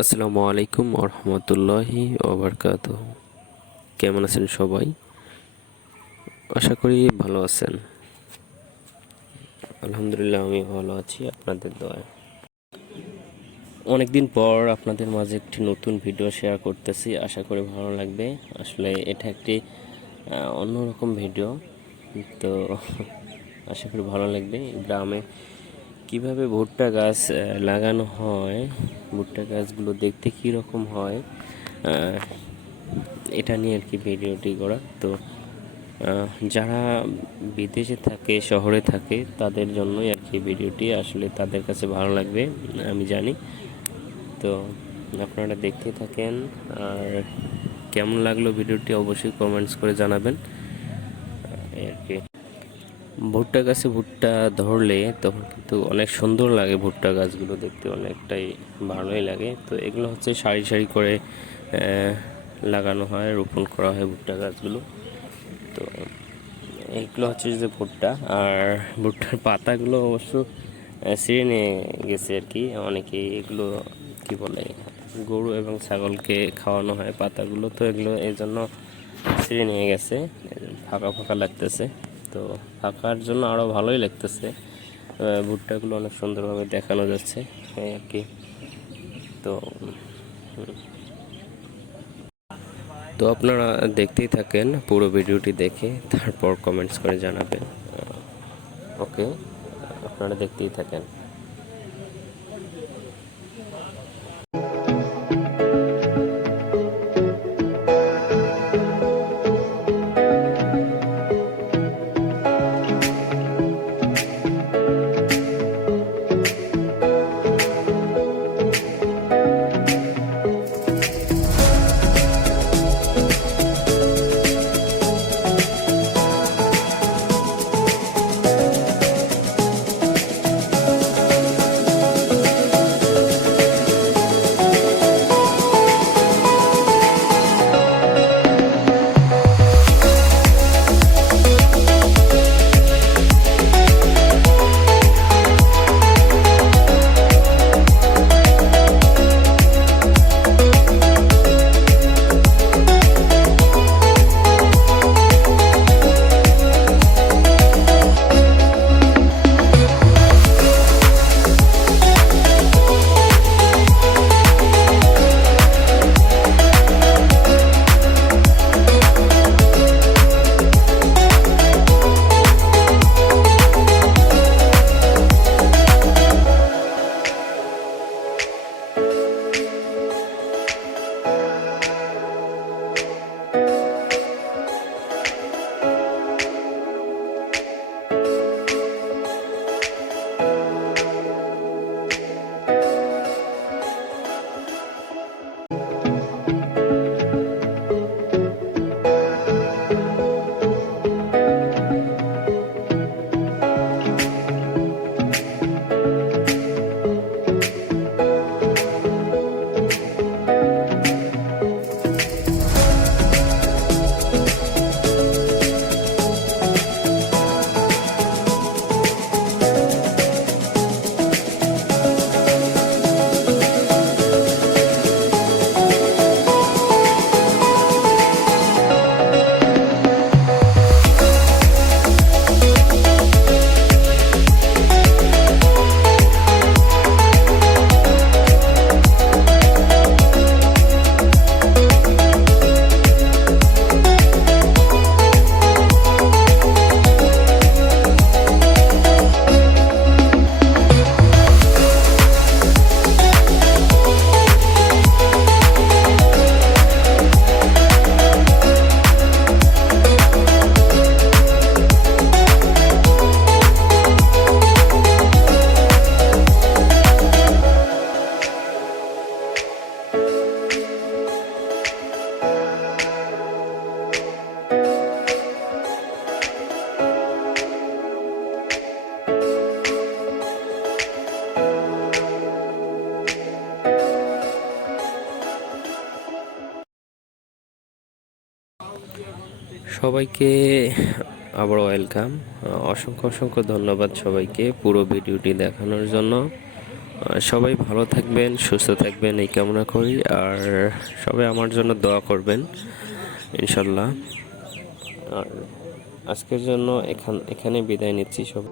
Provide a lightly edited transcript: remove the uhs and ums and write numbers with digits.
আসসালামু আলাইকুম ওরহমতুল্লাহি ওবরকাতুহ। কেমন আছেন সবাই? আশা করি ভালো আছেন। আলহামদুলিল্লাহ, আমি ভালো আছি আপনাদের দোয়ায়। অনেকদিন পর আপনাদের মাঝে একটি নতুন ভিডিও শেয়ার করতেছি, আশা করি ভালো লাগবে। আসলে এটা একটি অন্যরকম ভিডিও, তো আশা করি ভালো লাগবে। গ্রামে কিভাবে ভুট্টা গাছ লাগানো হয়, ভুট্টা গাছগুলো দেখতে কীরকম হয়, এটা নিয়ে আর কি ভিডিওটি করা। তো যারা বিদেশে থাকে, শহরে থাকে, তাদের জন্যই আর কি ভিডিওটি। আসলে তাদের কাছে ভালো লাগবে আমি জানি। তো আপনারা দেখতে থাকেন, আর কেমন লাগলো ভিডিওটি অবশ্যই কমেন্টস করে জানাবেন আর কি। ভুট্টা গাছে ভুট্টা ধরলে তখন কিন্তু অনেক সুন্দর লাগে, ভুট্টা গাছগুলো দেখতে অনেকটাই ভালোই লাগে। তো এগুলো হচ্ছে সারি সারি করে লাগানো হয়, রোপণ করা হয় ভুট্টা গাছগুলো। তো এইগুলো হচ্ছে যে ভুট্টা, আর ভুট্টার পাতাগুলো অবশ্য ছিঁড়ে নিয়ে গেছে আর কি। অনেকেই এগুলো কি বলে, গরু এবং ছাগলকে খাওয়ানো হয় পাতাগুলো, তো এগুলো এই জন্য ছিঁড়ে নিয়ে গেছে। ফাঁকা ফাঁকা লাগতেছে, তো ফাঁকার জন্য আরও ভালোই লাগতেছে। ভুট্টাগুলো অনেক সুন্দরভাবে দেখানো যাচ্ছে এই আর কি। তো তো আপনারা দেখতেই থাকেন, পুরো ভিডিওটি দেখে তারপর কমেন্টস করে জানাবেন। ওকে, আপনারা দেখতেই থাকেন। সবাইকে আবার ওয়েলকাম। অসংখ্য অসংখ্য ধন্যবাদ সবাইকে পুরো ভিডিওটি দেখানোর জন্য। সবাই ভালো থাকবেন, সুস্থ থাকবেন এই কামনা করি। আর সবাই আমার জন্য দোয়া করবেন ইনশাল্লাহ। আর আজকের জন্য এখানে বিদায় নিচ্ছি সব।